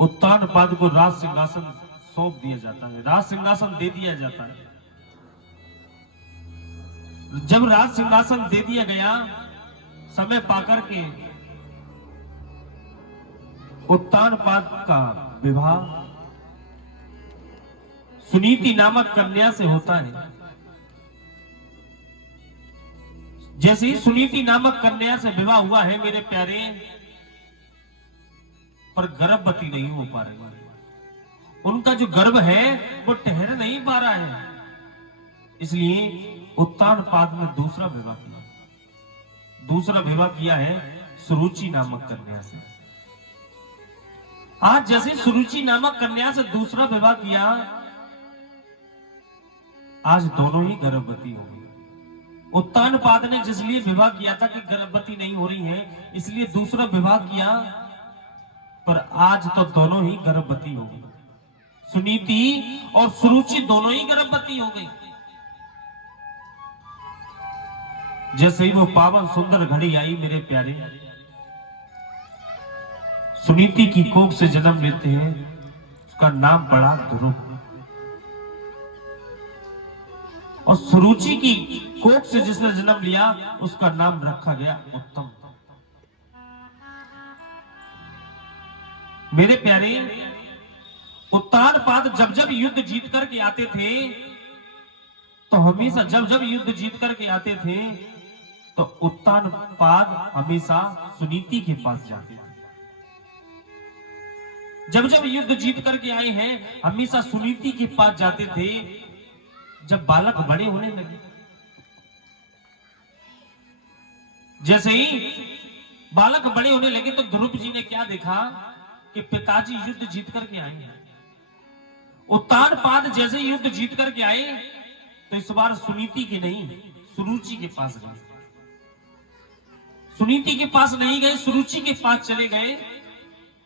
उत्तानपाद को राज सिंहासन सौंप दिया जाता है, राज सिंहासन दे दिया जाता है। जब राज सिंहासन दे दिया गया, समय पाकर के उत्तानपाद का विवाह सुनीति नामक कन्या से होता है। जैसे ही सुनीति नामक कन्या से विवाह हुआ है मेरे प्यारे, पर गर्भवती नहीं हो पा रही। उनका जो गर्भ है वो ठहर नहीं पा रहा है, इसलिए उत्तानपाद में दूसरा विवाह किया। दूसरा विवाह किया है सुरुचि नामक कन्या से। आज जैसे सुरुचि नामक कन्या से दूसरा विवाह किया, आज दोनों ही गर्भवती हो गई। उत्तानपाद ने जिसलिए विवाह किया था कि गर्भवती नहीं हो रही है, इसलिए दूसरा विवाह किया, पर आज तो दोनों ही गर्भवती हो गई। सुनीति और सुरुचि दोनों ही गर्भवती हो गई। जैसे ही वो पावन सुंदर घड़ी आई मेरे प्यारे, सुनीति की कोख से जन्म लेते हैं, उसका नाम पड़ा ध्रुव। और सुरुचि की कोख से जिसने जन्म लिया, उसका नाम रखा गया उत्तम। मेरे प्यारे, उत्तानपाद जब जब युद्ध जीत करके आते थे, तो हमेशा जब जब युद्ध जीत करके आते थे, तो उत्तानपाद हमेशा सुनीति के पास जाते थे। जब जब युद्ध जीत करके आए हैं, हमेशा सुनीति के पास जाते थे। जब बालक बड़े होने लगे, जैसे ही बालक बड़े होने लगे, तो ध्रुव जी ने क्या देखा कि पिताजी युद्ध जीत करके आए हैं। उत्तानपाद जैसे युद्ध जीत करके आए, तो इस बार सुनीति के नहीं, सुरुचि के पास गए। सुनीति के पास नहीं गए, सुरुचि के पास चले गए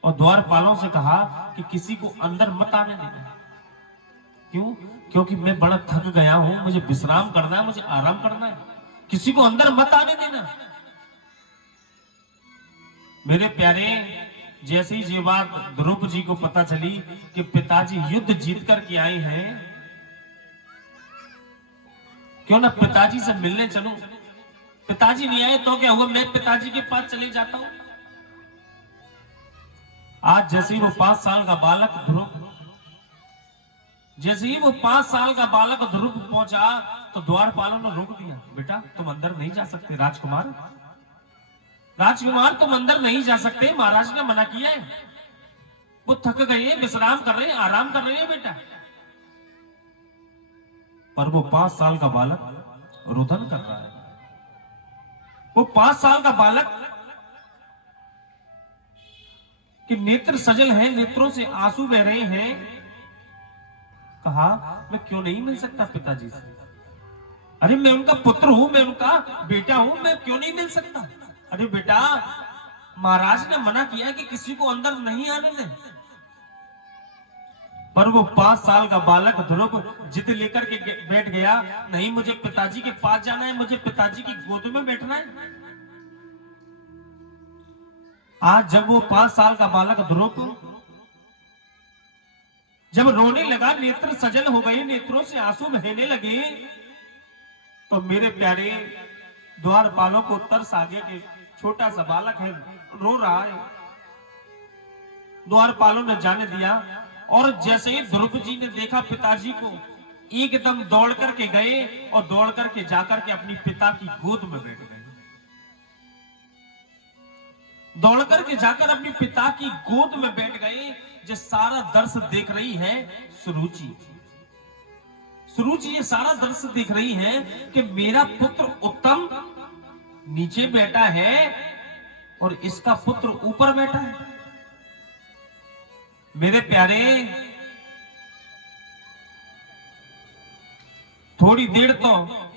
और द्वारपालों से कहा कि किसी को अंदर मत आने देना। क्यों? क्योंकि मैं बड़ा थक गया हूं, मुझे विश्राम करना है, मुझे आराम करना है, किसी को अंदर मत आने देना। मेरे प्यारे, जैसे ही ये बात ध्रुव जी को पता चली कि पिताजी युद्ध जीत करके आए हैं, क्यों ना पिताजी से मिलने चलूं। पिताजी नहीं आए तो क्या हुआ, मैं पिताजी के पास चले जाता हूं। आज जैसे ही वो 5 साल का बालक ध्रुव, जैसे ही वो 5 साल का बालक ध्रुव पहुंचा, तो द्वारपालों ने रोक दिया। बेटा तुम अंदर नहीं जा सकते, राजकुमार, राजकुमार तुम अंदर नहीं जा सकते, महाराज ने मना किया है। वो थक गए, विश्राम कर रहे हैं, आराम कर रहे हैं बेटा। पर वो 5 साल का बालक रुदन कर रहा है। वो 5 साल का बालक कि नेत्र सजल है, नेत्रों से आंसू बह रहे हैं। कहा मैं क्यों नहीं मिल सकता पिताजी से? अरे मैं उनका पुत्र हूं, मैं उनका बेटा हूं, मैं क्यों नहीं मिल सकता? अरे बेटा, महाराज ने मना किया कि किसी को अंदर नहीं आने दें। पर वो 5 साल का बालक ध्रुव जिद लेकर के बैठ गया, नहीं मुझे पिताजी के पास जाना है, मुझे पिताजी की गोद में बैठना है। आज जब वो 5 साल का बालक ध्रुव जब रोने लगा, नेत्र सजल हो गए, नेत्रों से आंसू बहने लगे, तो मेरे प्यारे द्वारपालों को तरस आ गया कि छोटा सा बालक है, रो रहा है। द्वारपालों ने जाने दिया, और जैसे ही ध्रुव जी ने देखा पिताजी को, एकदम दौड़ करके गए और दौड़ करके जाकर के अपनी पिता की गोद में बैठ गए। दौड़ करके जाकर अपनी पिता की गोद में बैठ गए। जो सारा दृश्य देख रही है सुरुचि, सुरुचि ये सारा दृश्य देख रही है कि मेरा पुत्र उत्तम नीचे बैठा है और इसका पुत्र ऊपर बैठा है। मेरे प्यारे, थोड़ी देर तो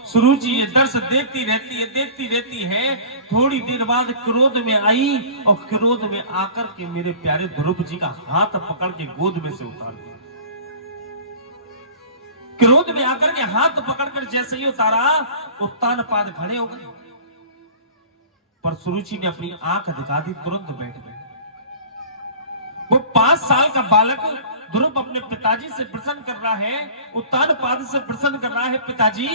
सुरुचि ये दृश्य देखती रहती है। थोड़ी देर बाद क्रोध में आई और क्रोध में आकर के मेरे प्यारे ध्रुव जी का हाथ पकड़ के गोद में से उतार दिया। क्रोध में आकर के हाथ पकड़कर जैसे ही उतारा, उत्तानपाद खड़े हो गए, पर सुरुचि ने अपनी आंख दिखा दी, तुरंत बैठ गए। वो 5 साल का बालक ध्रुव अपने पिताजी से प्रश्न कर रहा है, उत्तानपाद से प्रश्न कर रहा है, पिताजी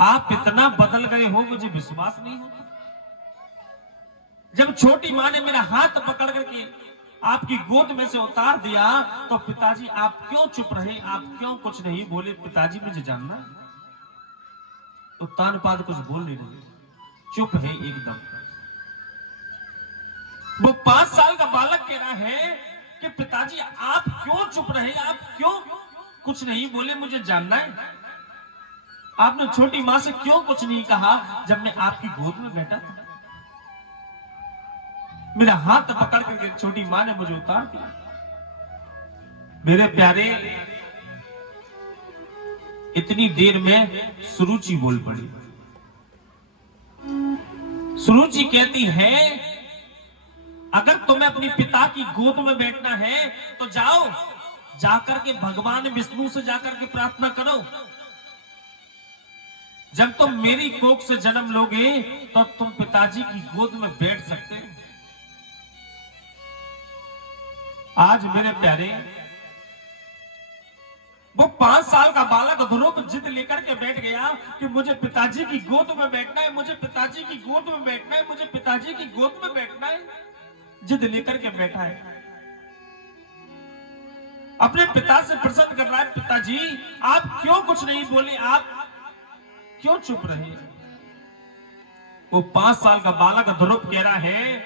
आप इतना बदल गए हो, मुझे विश्वास नहीं होता। जब छोटी मां ने मेरा हाथ पकड़ करके आपकी गोद में से उतार दिया, तो पिताजी आप क्यों चुप रहे, आप क्यों कुछ नहीं बोले? पिताजी मुझे जानना। उत्तानपाद कुछ बोल नहीं रहे, चुप है एकदम। वो 5 साल का बालक कह रहा है कि पिताजी आप क्यों चुप रहे, आप क्यों कुछ नहीं बोले, मुझे जानना है। आपने छोटी मां से क्यों कुछ नहीं कहा जब मैं आपकी गोद में बैठा था? मेरा हाथ पकड़ करके छोटी मां ने मुझे उतार दिया। मेरे प्यारे, इतनी देर में सुरुचि बोल पड़ी। सुरुचि कहती है, अगर तुम्हें अपने पिता की गोद में बैठना है तो जाओ, जाकर के भगवान विष्णु से जाकर के प्रार्थना करो। जब तुम मेरी कोख से जन्म लोगे तो तुम पिताजी की गोद में बैठ सकते हो। आज मेरे प्यारे, वो 5 साल का बालक ध्रुव जिद लेकर के बैठ गया कि मुझे पिताजी की गोद में बैठना है, मुझे पिताजी की गोद में बैठना है, मुझे पिताजी की गोद में बैठना है। जिद लेकर के बैठा है, अपने पिता से प्रश्न कर रहा है, पिताजी आप क्यों कुछ नहीं बोले, आप क्यों चुप रहे? वो 5 साल का बालक ध्रुव कह रहा है,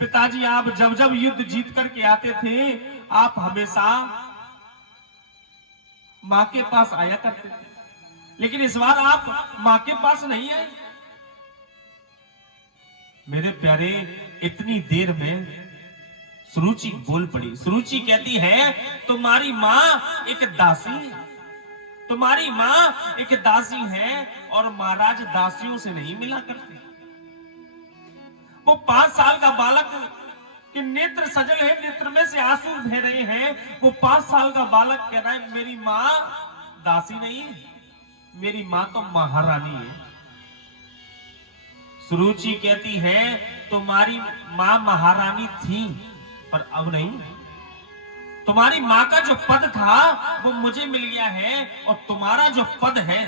पिताजी आप जब जब युद्ध जीत करके आते थे, आप हमेशा मां के पास आया करते थे, लेकिन इस बार आप मां के पास नहीं आए। मेरे प्यारे, इतनी देर में सुरुचि बोल पड़ी। सुरुचि कहती है, तुम्हारी मां एक दासी है, तुम्हारी मां एक दासी है और महाराज दासियों से नहीं मिला करते। वो 5 साल का बालक के नेत्र सजल है, नेत्र में से आंसू बह रहे हैं। वो 5 साल का बालक कह रहा है, मेरी मां दासी नहीं है, मेरी मां तो महारानी है। सुरुचि कहती है, तुम्हारी मां महारानी थी पर अब नहीं। तुम्हारी मां का जो पद था वो मुझे मिल गया है, और तुम्हारा जो पद है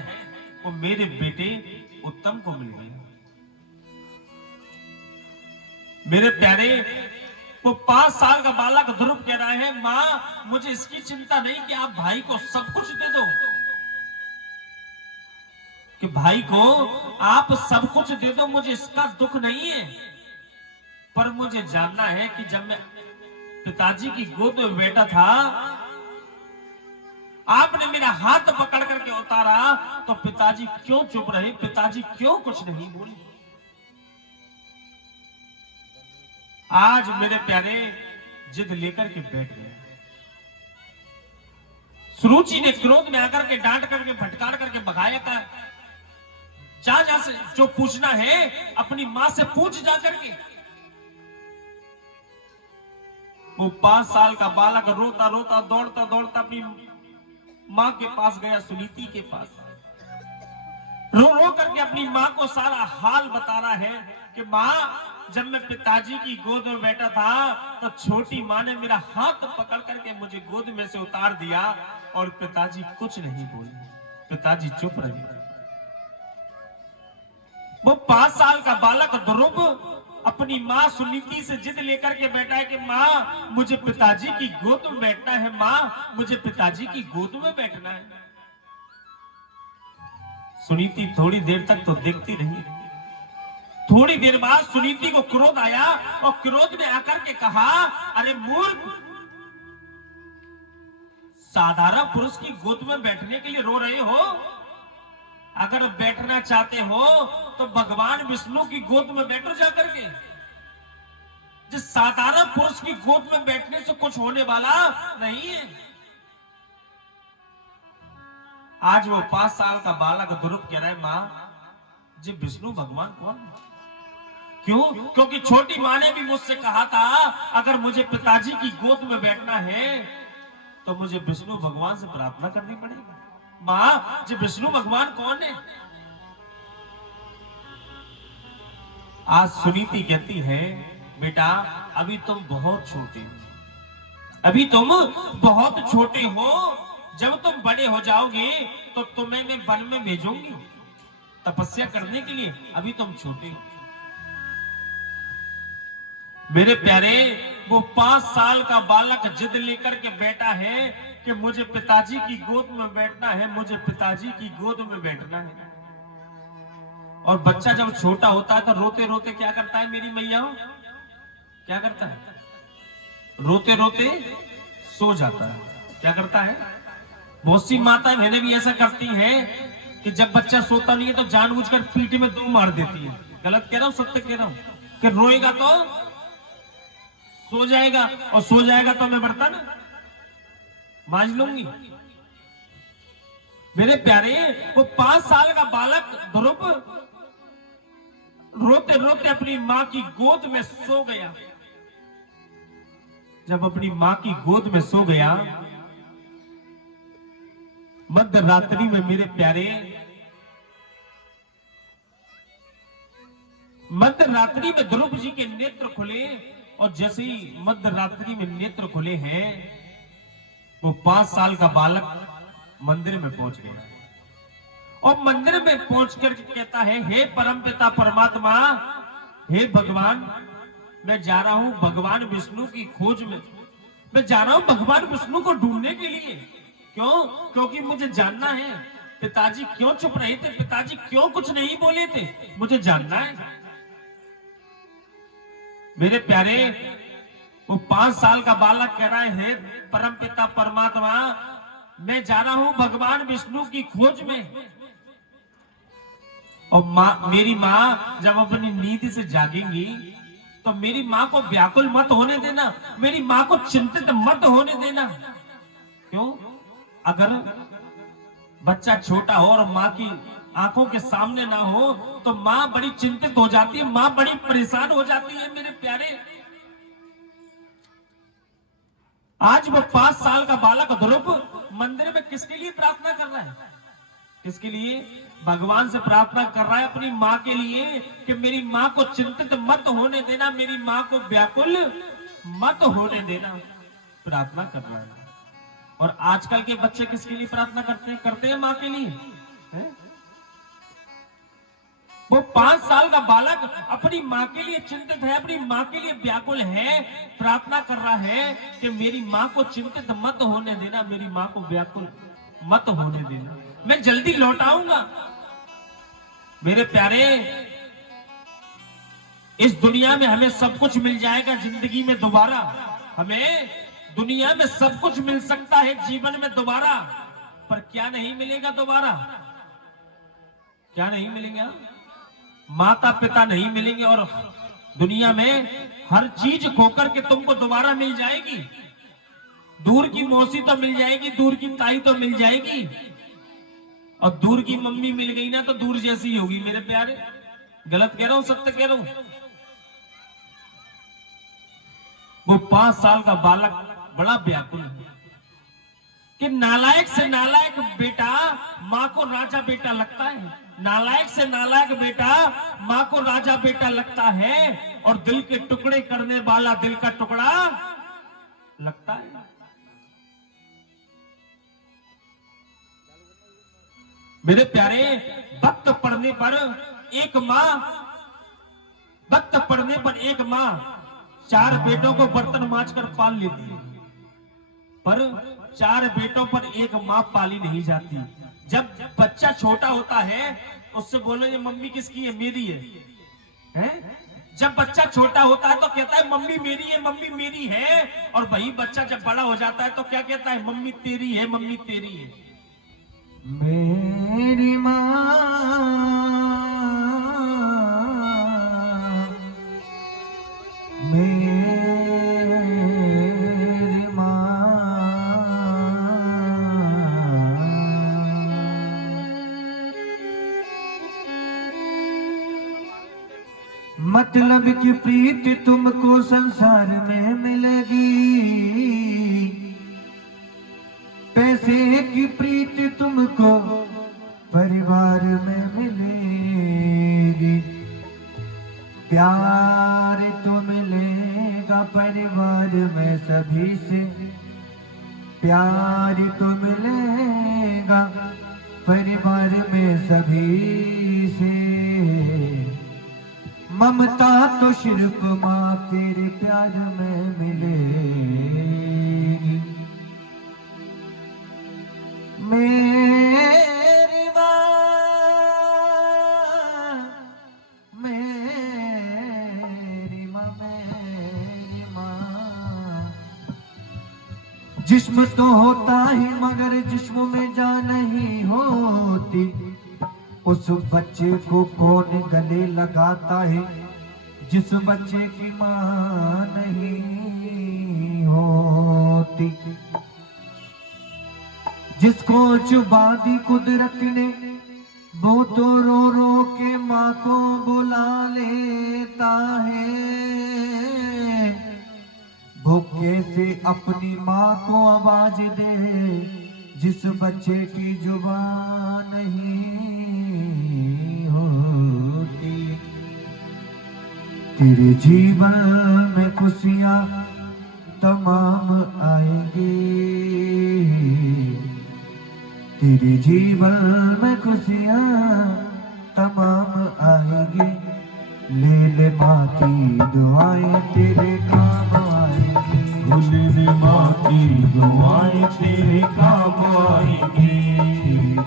वो मेरे बेटे उत्तम को मिल गया। मेरे प्यारे, वो 5 साल का बालक ध्रुव कह रहा है, मां मुझे इसकी चिंता नहीं कि आप भाई को सब कुछ दे दो, कि भाई को आप सब कुछ दे दो, मुझे इसका दुख नहीं है। पर मुझे जानना है कि जब मैं पिताजी की गोद में बैठा था, आपने मेरा हाथ पकड़ करके उतारा, तो पिताजी क्यों चुप रहे, पिताजी क्यों कुछ नहीं बोले? आज मेरे प्यारे जिद लेकर के बैठ गए। सुरुचि ने क्रोध में आकर के डांट करके फटकार करके भगाया था, जा से जो पूछना है अपनी मां से पूछ जा करके। वो 5 साल का बालक रोता रोता दौड़ता दौड़ता अपनी मां के पास गया, सुनीति के पास। रो रो करके अपनी मां को सारा हाल बता रहा है कि मां, जब मैं पिताजी की गोद में बैठा था तो छोटी मां ने मेरा हाथ पकड़ करके मुझे गोद में से उतार दिया, और पिताजी कुछ नहीं बोले, पिताजी चुप रहे। वो 5 साल का बालक ध्रुव अपनी मां सुनीति से जिद लेकर के बैठा है कि मां मुझे पिताजी की गोद में बैठना है, मां मुझे पिताजी की गोद में बैठना है। सुनीति थोड़ी देर तक तो देखती रही। थोड़ी देर बाद सुनीति को क्रोध आया, और क्रोध में आकर के कहा, अरे मूर्ख, साधारण पुरुष की गोद में बैठने के लिए रो रहे हो? अगर बैठना चाहते हो तो भगवान विष्णु की गोद में बैठो जाकर के। जिस साधारण पुरुष की गोद में बैठने से कुछ होने वाला नहीं है। आज वो 5 साल का बालक ध्रुव कह रहा है, मां जी विष्णु भगवान कौन है? क्यों? क्योंकि छोटी मां ने भी मुझसे कहा था, अगर मुझे पिताजी की गोद में बैठना है तो मुझे विष्णु भगवान से प्रार्थना करनी पड़ेगी। मां जी विष्णु भगवान कौन है? आज सुनीति कहती है, बेटा अभी तुम बहुत छोटे हो, अभी तुम बहुत छोटे हो, जब तुम बड़े हो जाओगे तो तुम्हें मैं वन में भेजूंगी तपस्या करने के लिए, अभी तुम छोटे हो। मेरे प्यारे, वो 5 साल का बालक जिद लेकर के बैठा है कि मुझे पिताजी की गोद में बैठना है, मुझे पिताजी की गोद में बैठना है। और बच्चा जब छोटा होता है तो रोते रोते क्या करता है मेरी मैया, क्या करता है? रोते रोते सो जाता है। क्या करता है? बहुत सी माताएं बहनें भी ऐसा करती हैं कि जब बच्चा सोता नहीं है तो जानबूझकर पीठ में 2 मार देती है। गलत कह रहा हूं सत्य कह रहा हूं? कि रोएगा तो सो जाएगा, और सो जाएगा तो मैं बर्तन मांज लूंगी। मेरे प्यारे, वो 5 साल का बालक ध्रुव रोते रोते अपनी मां की गोद में सो गया। जब अपनी मां की गोद में सो गया, मध्य रात्रि में मेरे प्यारे, मध्य रात्रि में ध्रुव जी के नेत्र खुले, और जैसे ही मध्य रात्रि में नेत्र खुले हैं, वो 5 साल का बालक मंदिर में पहुंच गया। और मंदिर में पहुंचकर कहता है, हे परमपिता परमात्मा, हे भगवान, मैं जा रहा हूं भगवान विष्णु की खोज में, मैं जा रहा हूं भगवान विष्णु को ढूंढने के लिए। क्यों? क्योंकि मुझे जानना है पिताजी क्यों चुप रहे थे, पिताजी क्यों कुछ नहीं बोले थे, मुझे जानना है। मेरे प्यारे, वो 5 साल का बालक कह रहा है, हे परमपिता परमात्मा, मैं जा रहा हूं भगवान विष्णु की खोज में। और मेरी माँ जब अपनी नींद से जागेंगी तो मेरी माँ को व्याकुल मत होने देना, मेरी माँ को चिंतित मत होने देना। क्यों? अगर बच्चा छोटा हो और माँ की आंखों के सामने ना हो तो माँ बड़ी चिंतित हो जाती है, माँ बड़ी परेशान हो जाती है। मेरे प्यारे, आज वो 5 साल का बालक ध्रुव मंदिर में किसके लिए प्रार्थना कर रहा है? किसके लिए? भगवान से प्रार्थना कर रहा है अपनी माँ के लिए कि मेरी माँ को चिंतित मत होने देना, मेरी माँ को व्याकुल मत होने देना। प्रार्थना कर रहा है। और आजकल के बच्चे किसके लिए प्रार्थना करते हैं? करते हैं माँ के लिए है? वो 5 साल का बालक अपनी माँ के लिए चिंतित है, अपनी माँ के लिए व्याकुल है, प्रार्थना कर रहा है कि मेरी माँ को चिंतित मत होने देना, मेरी माँ को व्याकुल मत होने देना, मैं जल्दी लौट आऊंगा। मेरे प्यारे, इस दुनिया में हमें सब कुछ मिल जाएगा जिंदगी में दोबारा, हमें दुनिया में सब कुछ मिल सकता है जीवन में दोबारा, पर क्या नहीं मिलेगा दोबारा? क्या नहीं मिलेगा? माता पिता नहीं मिलेंगे। और दुनिया में हर चीज खोकर के तुमको दोबारा मिल जाएगी। दूर की मौसी तो मिल जाएगी, दूर की ताई तो मिल जाएगी, और दूर की मम्मी मिल गई ना तो दूर जैसी होगी। मेरे प्यारे, गलत कह रहा हूं सत्य कह रहा हूं? वो 5 साल का बालक बड़ा व्याकुल है कि नालायक से नालायक बेटा माँ को राजा बेटा लगता है, नालायक से नालायक बेटा माँ को राजा बेटा लगता है, और दिल के टुकड़े करने वाला दिल का टुकड़ा लगता है। मेरे प्यारे, वक्त पड़ने पर एक माँ, वक्त पड़ने पर एक माँ 4 बेटों को बर्तन मांजकर पाल लेती है, पर 4 बेटों पर एक माँ पाली नहीं जाती। जब बच्चा छोटा होता है उससे बोलो ये मम्मी किसकी है? मेरी है? जब बच्चा छोटा होता है तो कहता है मम्मी मेरी है, मम्मी मेरी है, और वही बच्चा जब बड़ा हो जाता है तो क्या कहता है? मम्मी तेरी है, मम्मी तेरी है। मेरी माँ, मेरी माँ, मतलब की प्रीति तुमको संसार में मिलेगी, पैसे की प्रीति तुमको परिवार में मिलेगी, प्यार तो मिले परिवार में सभी से प्यार तो मिलेगा, परिवार में सभी से ममता तो सिर्फ माँ तेरे प्यार में मिलेगी। मेरी माँ, मेरी माँ, मेरी माँ। जिस्म तो होता है मगर जिस्म में जान नहीं होती, उस बच्चे को कौन गले लगाता है जिस बच्चे की माँ नहीं होती। जिसको चुबा दी कुदरत ने वो तो रो रो के माँ को बुला लेता है। वो कैसे अपनी माँ को आवाज दे जिस बच्चे की जुबान नहीं होती। तेरे जीवन में खुशियाँ तमाम आएंगी, तेरे जीवन में खुशियाँ तमाम आएंगी। ले ले माँ की दुआएं तेरे काम आएंगी, ले ले माँ की दुआएं तेरे काम आएंगी।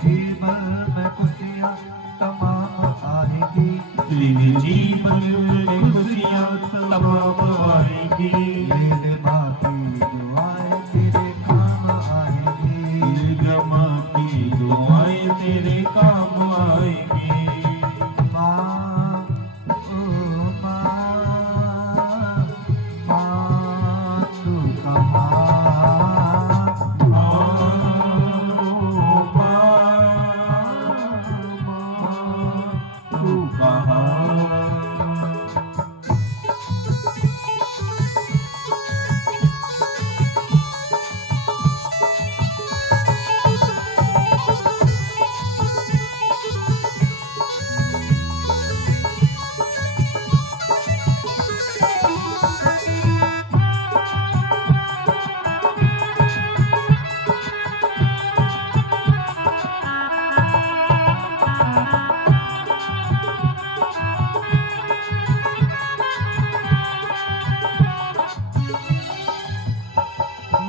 जीवन में खुशियाँ तमाम आएंगी, तेरे जीवन में खुशियाँ तमाम आएंगी। ले ले माँ की दुआएं तेरे काम आएंगी, ले ले माँ की दुआएं तेरे काम आएंगी। माँ ओ माँ, माँ तू कहाँ, तू कहाँ।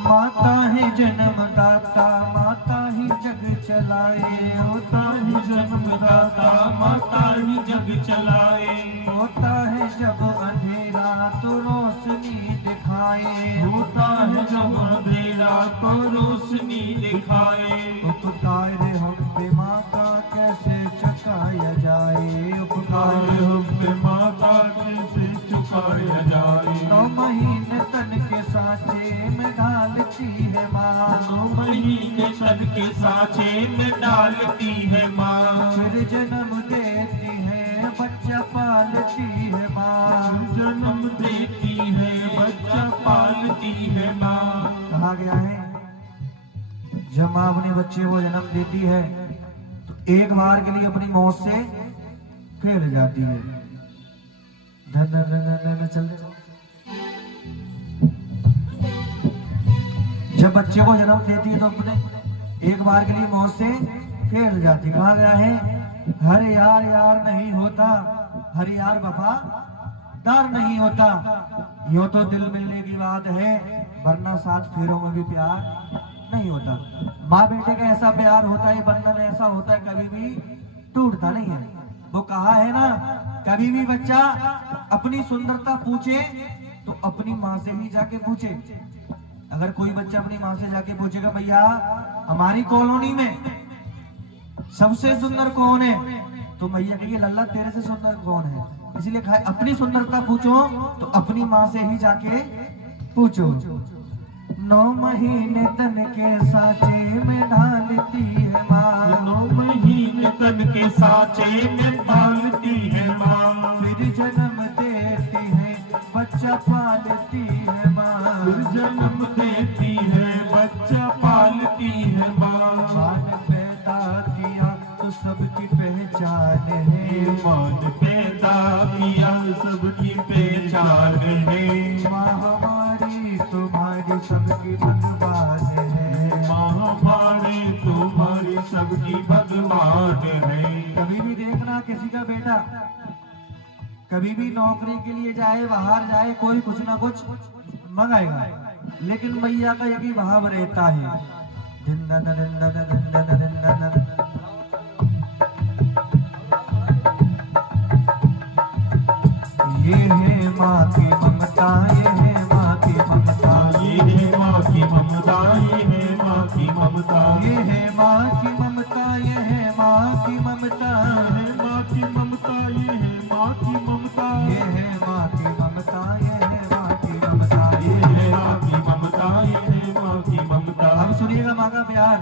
माता है जन्मदाता, माता ही जग चलाए, होता है जन्मदाता माता ही जग चलाए। होता है जब अंधेरा तो रोशनी दिखाए, होता है जब अंधेरा तो रोशनी दिखाए। उपकार हम पे माँ का कैसे चुकाया जाए, उपकार हम पे माता कैसे चुकाया जाए। 9 महीने तन के साँचे में डालती है माँ, 9 महीने तन के साँचे में डालती है माँ। फिर जन्म देती है बच्चा पालती है माँ, जन्म देती है बच्चा पालती है माँ। कहा गया है जब माँ अपने बच्चे को जन्म देती है तो एक बार के लिए अपनी मौत से खेल जाती है। धन धन धन धन धन चल दे। जब बच्चे को जन्म देती है तो अपने एक बार के लिए मौत से खेल जाती। कहा गया है हर यार यार नहीं होता, हर यार वफादार नहीं होता। यो तो दिल मिलने की बात है वरना 7 फेरों में भी प्यार नहीं होता। माँ बेटे का ऐसा प्यार होता है, बंधन ऐसा होता है कभी भी टूटता नहीं है। वो कहा है ना कभी भी बच्चा अपनी सुंदरता पूछे तो अपनी माँ से ही जाके पूछे। अगर कोई बच्चा अपनी माँ से जाके पूछेगा भैया हमारी कॉलोनी में सबसे सुंदर कौन है, तो भैया कहिए लल्ला तेरे से सुंदर कौन है। इसलिए कहा अपनी सुंदरता पूछो तो अपनी माँ से ही जाके पूछो। 9 महीने तन के साँचे में डालती है माँ, 9 महीने तन के साँचे में डालती है माँ। फिर जन्म देती है बच्चा पालती है माँ, फिर जन्म देती है बच्चा पालती है माँ। मान पैदा किया तो सबकी पहचान है, मान पैदा किया सबकी पहचान है। माँ हमारी सबकी भगवान है। माँ बाड़ी तुम्हारी सबकी भगवान है। कभी भी देखना किसी का बेटा कभी भी नौकरी के लिए जाए, बाहर जाए, कोई कुछ ना कुछ मंगाएगा, लेकिन मैया का यही भाव रहता है। दिन दन दिन दन दिन दन दिन दन। ये है माँ की ममता, ये है माँ की ममता, ये है माँ की ममता, ये है माँ की ममता, ये है माँ की ममता, ये है माँ की ममता, ये है माँ की ममता, ये है माँ की ममता, ये है माँ की ममता, ये है माँ की ममता, ये है माँ की ममता, ये है माँ की ममता। अब सुनिएगा माँ का प्यार।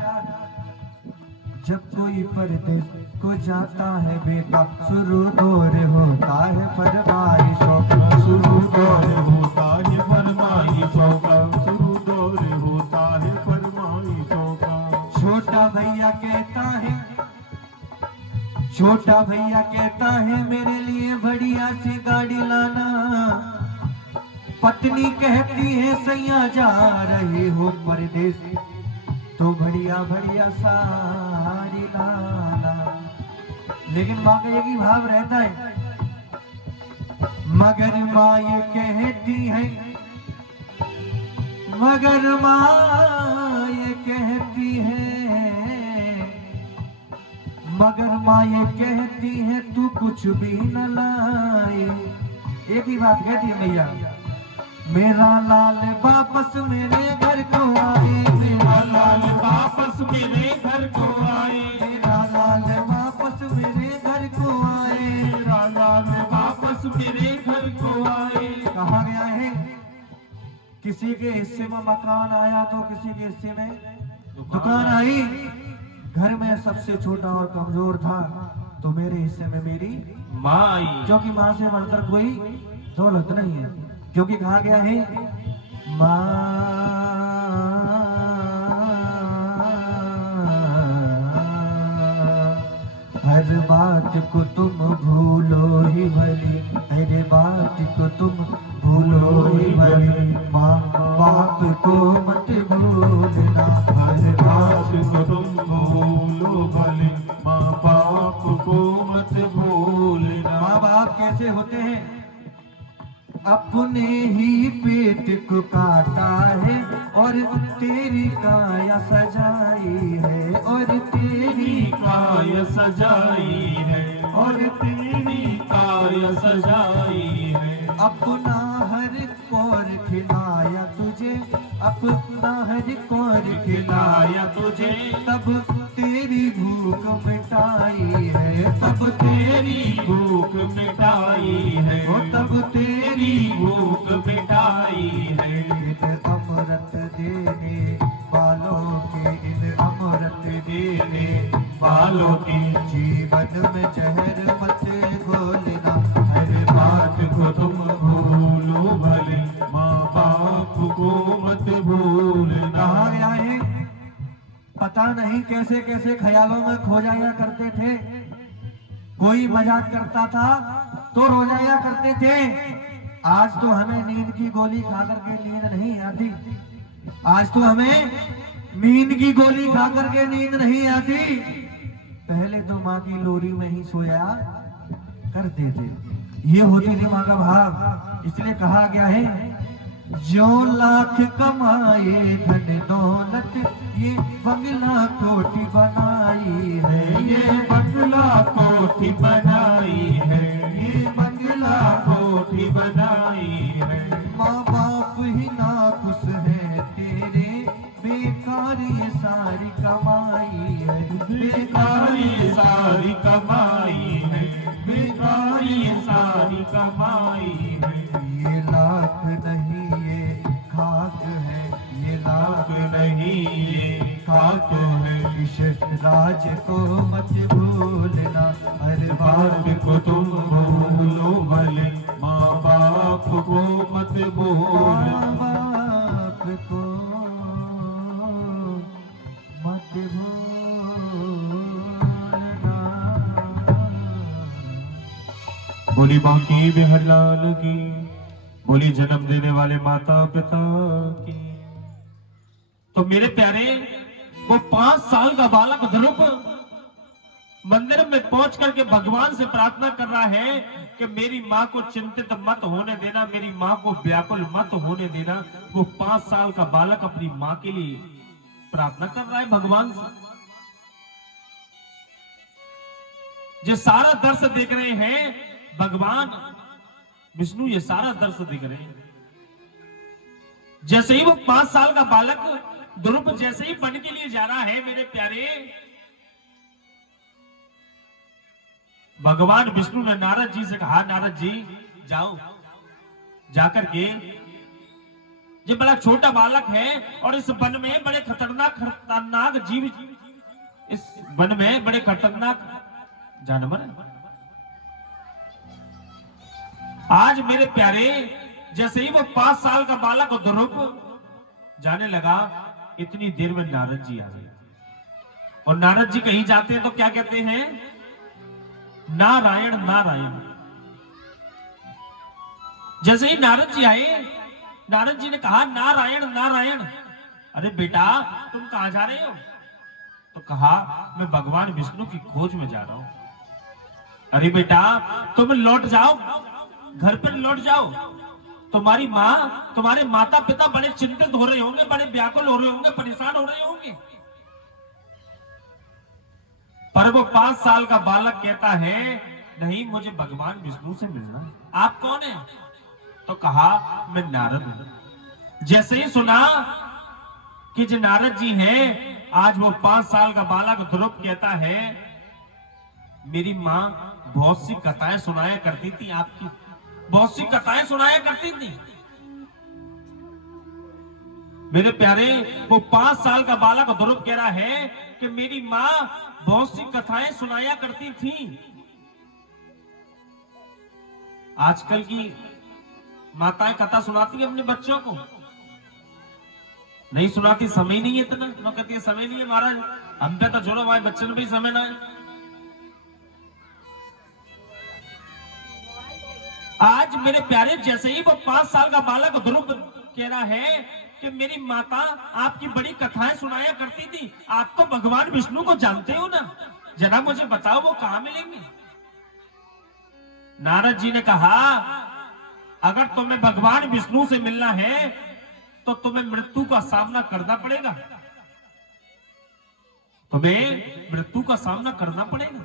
जब कोई परदेश को जाता है बेटा, शुरू दौर होता है फरमाइशों का, शुरू दौर होता है फरमाइशों का, शुरू दौर होता है फरमाइशों का। छोटा भैया कहता है, छोटा भैया कहता है मेरे लिए बढ़िया सी गाड़ी लाना। पत्नी कहती है सैया जा रही हो परदेश, तो बढ़िया बढ़िया साड़ी लाना। लेकिन माँ का यही भाव रहता है। मगर माँ ये कहती है, मगर माँ ये कहती है, मगर माँ ये कहती है तू कुछ भी न लाए। एक ही बात कहती है मैया, मेरा लाल वापस मेरे घर को आए, मेरा लाल वापस मेरे घर को आए, मेरा लाल वापस मेरे घर को आए, मेरा लाल वापस मेरे घर को आए। कहा गया है किसी के हिस्से में मकान आया तो किसी के हिस्से में दुकान आई। घर में सबसे छोटा और कमजोर था, तो मेरे हिस्से में मेरी माँ आई। क्योंकि माँ से बढ़कर कोई दौलत नहीं है, क्योंकि कहा गया है माँ हर बात को तुम भूलो ही भली, हर बात को तुम भूलो ही भली, माँ बाप को मत भूलना, हर बात को तुम भूलो भले, माँ बाप को मत भूलना। माँ बाप कैसे होते हैं? अपने ही पेट को काटा है और तेरी काया सजाई है, और तेरी काय सजाई है, और तेरी काय सजाई है। अपना हर कौर खिलाया तुझे, अपना हर कौर खिलाया तुझे, तब तेरी भूख मिटाई है, तब तेरी भूख मिटाई है, वो तब तेरी भूख मिटाई है। इन अमृत देने वालों के, इन अमृत देने बालों की जीवन में जहर मत घोलना, हर बात को तुम भूलो भले, माँ बाप को मत भूलना। कहा गया है पता नहीं कैसे कैसे ख्यालों में खो जाया करते थे। कोई मजाक करता था तो रो जाया करते थे। आज तो हमें नींद की गोली खा करके नींद नहीं आती, आज तो हमें नींद की गोली खा करके नींद नहीं आती। पहले तो माँ की लोरी में ही सोया करते थे। ये होती थी माँ का भाव। इसलिए कहा गया है जो लाख कमाए धन दौलत, ये बंगला कोठी बनाई है, ये बंगला कोठी बनाई है, ये बंगला कोठी बनाई है। माँ बाप ही ना खुश है तेरे, बेकार ये सारी कमाई है, बेकार ये सारी कमाई है, बेकार ये सारी कमाई है। ये लाख नहीं ये खाक है, ये लाख नहीं ये खाक है। इस राज को मत भूलना, हर बात बात को तुम भूलो भले, माँ बाप को मत भूलना। बाप को मत भूलना। बोली बांकी बिहार लाल की, बोली जन्म देने वाले माता पिता की। तो मेरे प्यारे, वो 5 साल का बालक ध्रुव मंदिर में पहुंच करके भगवान से प्रार्थना कर रहा है कि मेरी मां को चिंतित मत होने देना, मेरी मां को व्याकुल मत होने देना। वो 5 साल का बालक अपनी मां के लिए प्रार्थना कर रहा है भगवान से। जो सारा दृश्य देख रहे हैं भगवान विष्णु, ये सारा दृश्य देख रहे हैं। जैसे ही वो 5 साल का बालक ध्रुव जैसे ही वन के लिए जा रहा है मेरे प्यारे, भगवान विष्णु ने नारद जी से कहा, नारद जी जाओ, जाकर के, ये बड़ा छोटा बालक है और इस वन में बड़े खतरनाक जीव, इस वन में बड़े खतरनाक जानवर है। आज मेरे प्यारे, जैसे ही वो 5 साल का बालक ध्रुव जाने लगा, इतनी देर में नारद जी आ गए। और नारद जी कहीं जाते हैं तो क्या कहते हैं? नारायण नारायण। जैसे ही नारद जी आए, नारद जी ने कहा, नारायण नारायण। अरे बेटा, तुम कहां जा रहे हो? तो कहा, मैं भगवान विष्णु की खोज में जा रहा हूं। अरे बेटा, तुम लौट जाओ, घर पर लौट जाओ। तुम्हारी माँ, तुम्हारे माता पिता बड़े चिंतित हो रहे होंगे, बड़े व्याकुल हो रहे होंगे, परेशान हो रहे होंगे। पर वो 5 साल का बालक कहता है, नहीं, मुझे भगवान विष्णु से मिलना है। आप कौन है? तो कहा, मैं नारद हूं। जैसे ही सुना कि जो नारद जी हैं, आज वो 5 साल का बालक ध्रुव कहता है, मेरी माँ बहुत सी कथाएं सुनाया करती थी, आपकी बहुत सी कथाएं सुनाया करती थी। मेरे प्यारे, वो 5 साल का बालक ध्रुव कह रहा है कि मेरी माँ बहुत सी कथाएं सुनाया करती थी। आजकल की माताएं कथा सुनाती है अपने बच्चों को? नहीं सुनाती, समय नहीं है इतना। तो कहती है समय नहीं है महाराज, हम पे तो जोड़ो हमारे बच्चे ने भी समय ना है। आज मेरे प्यारे, जैसे ही वो 5 साल का बालक ध्रुव कह रहा है कि मेरी माता आपकी बड़ी कथाएं सुनाया करती थी, आप तो भगवान विष्णु को जानते हो ना, जरा मुझे बताओ वो कहां मिलेंगे? नारद जी ने कहा, अगर तुम्हें भगवान विष्णु से मिलना है तो तुम्हें मृत्यु का सामना करना पड़ेगा, तुम्हें मृत्यु का सामना करना पड़ेगा।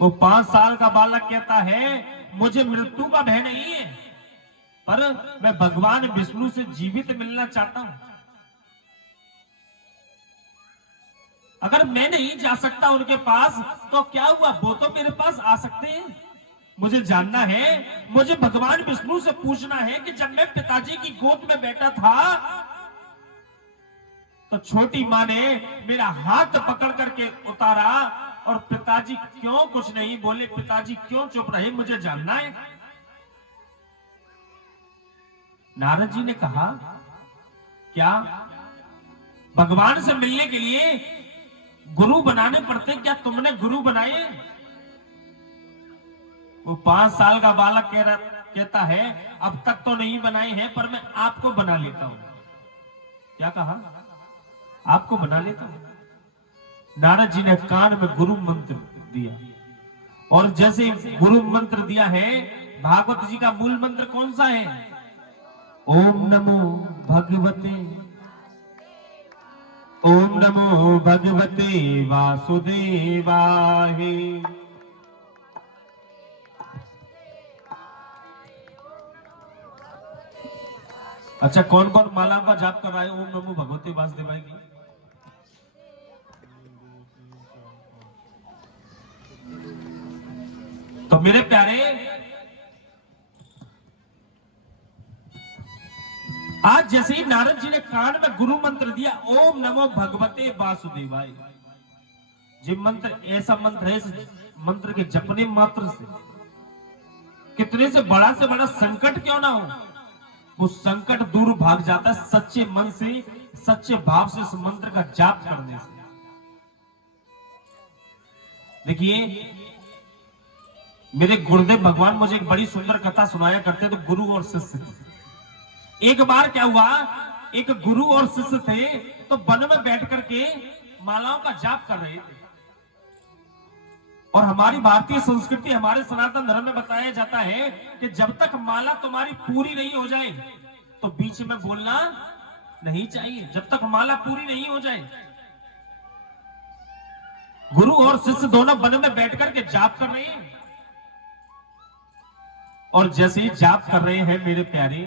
वो 5 साल का बालक कहता है, मुझे मृत्यु का भय नहीं है, पर मैं भगवान विष्णु से जीवित मिलना चाहता हूं। अगर मैं नहीं जा सकता उनके पास तो क्या हुआ, वो तो मेरे पास आ सकते हैं। मुझे जानना है, मुझे भगवान विष्णु से पूछना है कि जब मैं पिताजी की गोद में बैठा था तो छोटी मां ने मेरा हाथ पकड़ करके उतारा और पिताजी क्यों कुछ नहीं बोले, पिताजी क्यों चुप रहे, मुझे जानना है। नारद जी ने कहा, क्या भगवान से मिलने के लिए गुरु बनाने पड़ते? क्या तुमने गुरु बनाए? वो 5 साल का बालक कहता है, अब तक तो नहीं बनाए हैं, पर मैं आपको बना लेता हूं। क्या कहा? आपको बना लेता हूं। नारद जी ने कान में गुरु मंत्र दिया, और जैसे गुरु मंत्र दिया है, भागवत जी का मूल मंत्र कौन सा है? ओम नमो भगवते, ओम नमो भगवते वासुदेवाय। अच्छा, कौन कौन माला का जाप कर रहा है ओम नमो भगवते वासुदेवाय की? तो मेरे प्यारे, आज जैसे ही नारद जी ने कान में गुरु मंत्र दिया, ओम नमो भगवते वासुदेवाय, जो मंत्र ऐसा मंत्र है, इस मंत्र के जपने मात्र से कितने से बड़ा संकट क्यों ना हो, वो संकट दूर भाग जाता है सच्चे मन से, सच्चे भाव से इस मंत्र का जाप करने से। देखिए, मेरे गुरुदेव भगवान मुझे एक बड़ी सुंदर कथा सुनाया करते, तो गुरु और शिष्य। एक बार क्या हुआ, एक गुरु और शिष्य थे, तो वन में बैठ करके मालाओं का जाप कर रहे थे। और हमारी भारतीय संस्कृति, हमारे सनातन धर्म में बताया जाता है कि जब तक माला तुम्हारी पूरी नहीं हो जाए तो बीच में बोलना नहीं चाहिए, जब तक माला पूरी नहीं हो जाए। गुरु और शिष्य दोनों वन में बैठ करके जाप कर रहे हैं, और जैसे ही जाप कर रहे हैं मेरे प्यारे,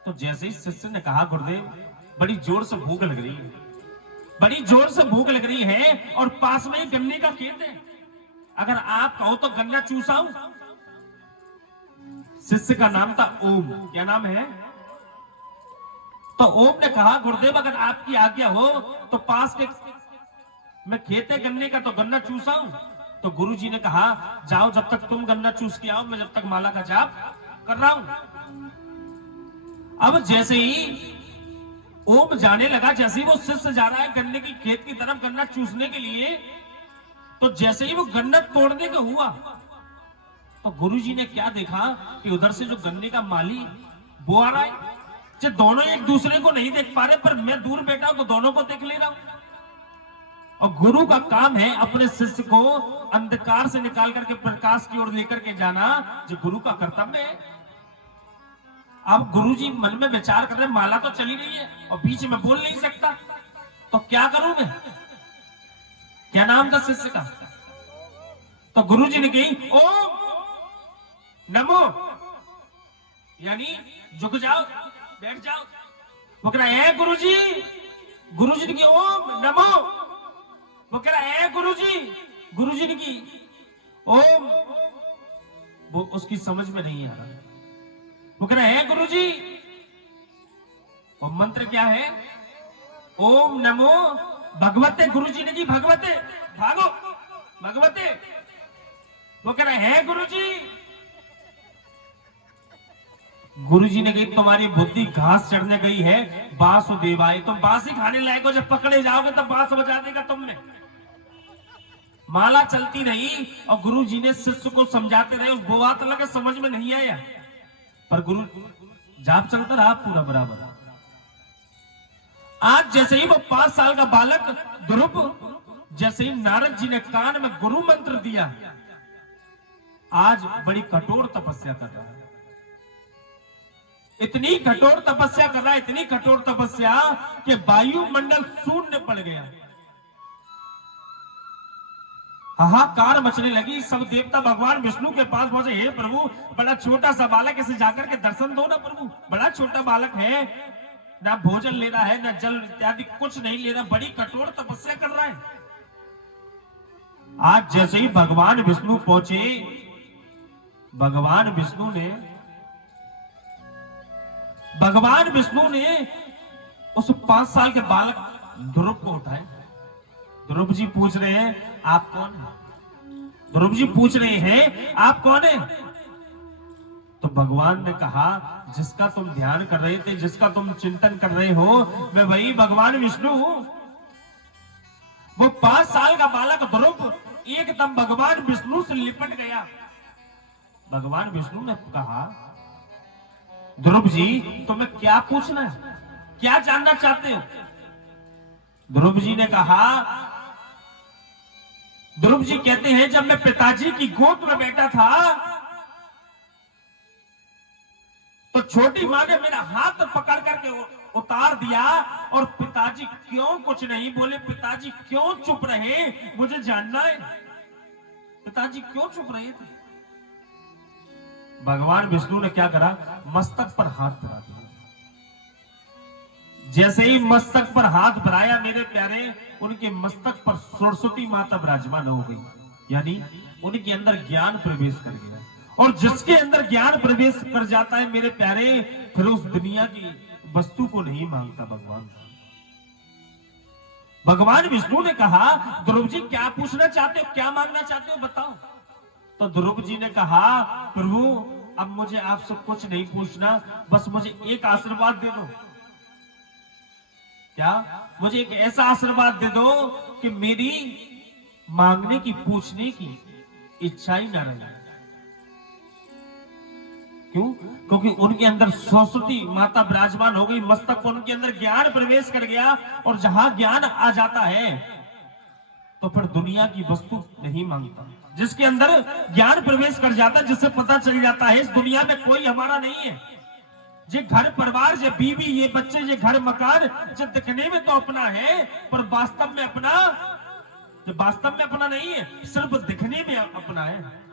तो जैसे ही शिष्य ने कहा गुरुदेव बड़ी जोर से भूख लग रही है, बड़ी जोर से भूख लग रही है, और पास में ही गन्ने का खेत है, अगर आप कहो तो गन्ना चूसाऊं। शिष्य का नाम था ओम। क्या नाम है? तो ओम ने कहा गुरुदेव अगर आपकी आज्ञा हो तो पास के मैं खेत है गन्ने का, तो गन्ना चूसाऊं। तो गुरुजी ने कहा जाओ, जब तक तुम गन्ना चूस के आओ मैं जब तक माला का जाप कर रहा हूं। अब जैसे ही ओम जाने लगा, जैसे ही वो शिष्य जा रहा है गन्ने की खेत की तरफ गन्ना चूसने के लिए, तो जैसे ही वो गन्ना तोड़ने का हुआ, तो गुरुजी ने क्या देखा कि उधर से जो गन्ने का माली वो आ रहा है। जो दोनों एक दूसरे को नहीं देख पा रहे, पर मैं दूर बैठा हूं तो दोनों को देख ले रहा हूं। और गुरु का काम है अपने शिष्य को अंधकार से निकाल करके प्रकाश की ओर लेकर के जाना, जो गुरु का कर्तव्य है। अब गुरुजी मन में विचार कर रहे, माला तो चली रही है और बीच में बोल नहीं सकता, तो क्या करूं मैं? क्या नाम था शिष्य का? तो गुरुजी ने कही ओम नमो, यानी झुक जाओ, बैठ जाओ। वो कह रहा है गुरुजी, गुरुजी ने की ओम नमो। वो कह रहा है गुरुजी, गुरुजी ने की ओम, वो उसकी समझ में नहीं आ रहा। वो कह रहा है गुरुजी, वो मंत्र क्या है? ओम नमो भगवते। गुरुजी ने की भगवते, भागो भगवते। वो कह रहा है गुरुजी, गुरुजी ने कही तुम्हारी बुद्धि घास चढ़ने गई है, वासुदेवाय। तुम बांस ही खाने लायक हो, जब पकड़े जाओगे तब बांस बजा देगा तुमने। माला चलती रही और गुरुजी ने शिष्य को समझाते रहे, वो बात लगे समझ में नहीं आया, पर गुरु जाप चलता रहा पूरा बराबर। आज जैसे ही वो 5 साल का बालक ध्रुव, जैसे ही नारद जी ने कान में गुरु मंत्र दिया, आज बड़ी कठोर तपस्या कर रहा है। इतनी कठोर तपस्या कर रहा है, इतनी कठोर तपस्या कि वायुमंडल शून्य पड़ गया, हाहाकार मचने लगी। सब देवता भगवान विष्णु के पास पहुंचे, हे प्रभु बड़ा छोटा सा बालक, इसे जाकर के दर्शन दो ना प्रभु, बड़ा छोटा बालक है, ना भोजन ले रहा है ना जल इत्यादि कुछ नहीं ले रहा, बड़ी कठोर तपस्या कर रहा है। आज जैसे ही भगवान विष्णु पहुंचे, भगवान विष्णु ने उस 5 साल के बालक ध्रुव को उठाया। ध्रुव जी पूछ रहे हैं आप कौन हैं? ध्रुव जी पूछ रहे हैं आप कौन हैं? तो भगवान ने कहा जिसका तुम ध्यान कर रहे थे, जिसका तुम चिंतन कर रहे हो, मैं वही भगवान विष्णु हूं। वो 5 साल का बालक ध्रुव एकदम भगवान विष्णु से लिपट गया। भगवान विष्णु ने कहा ध्रुव जी तुम्हें क्या पूछना है, क्या जानना चाहते हो? ध्रुव जी ने कहा, ध्रुव जी कहते हैं जब मैं पिताजी की गोद में बैठा था तो छोटी मां ने मेरा हाथ पकड़ करके उतार दिया, और पिताजी क्यों कुछ नहीं बोले, पिताजी क्यों चुप रहे, मुझे जानना है, पिताजी क्यों चुप रहे थे? भगवान विष्णु ने क्या करा, मस्तक पर हाथ धरा दिया। जैसे ही मस्तक पर हाथ भराया मेरे प्यारे, उनके मस्तक पर सरस्वती माता विराजमान हो गई, यानी उनके अंदर ज्ञान प्रवेश कर गया। और जिसके अंदर ज्ञान प्रवेश कर जाता है मेरे प्यारे, फिर उस दुनिया की वस्तु को नहीं मांगता भगवान। भगवान विष्णु ने कहा ध्रुव जी क्या पूछना चाहते हो, क्या मांगना चाहते हो बताओ। तो ध्रुव जी ने कहा प्रभु अब मुझे आपसे कुछ नहीं पूछना, बस मुझे एक आशीर्वाद दे दो। क्या? मुझे एक ऐसा आशीर्वाद दे दो कि मेरी मांगने की पूछने की इच्छा ही न रहे। क्यों? क्योंकि उनके अंदर सरस्वती माता विराजमान हो गई, मस्तक को उनके अंदर ज्ञान प्रवेश कर गया, और जहां ज्ञान आ जाता है तो फिर दुनिया की वस्तु नहीं मांगता। जिसके अंदर ज्ञान प्रवेश कर जाता है, जिससे पता चल जाता है इस दुनिया में कोई हमारा नहीं है, जे घर परिवार, जे बीवी, ये बच्चे, ये घर मकान, जो दिखने में तो अपना है पर वास्तव में अपना नहीं है, सिर्फ दिखने में अपना है।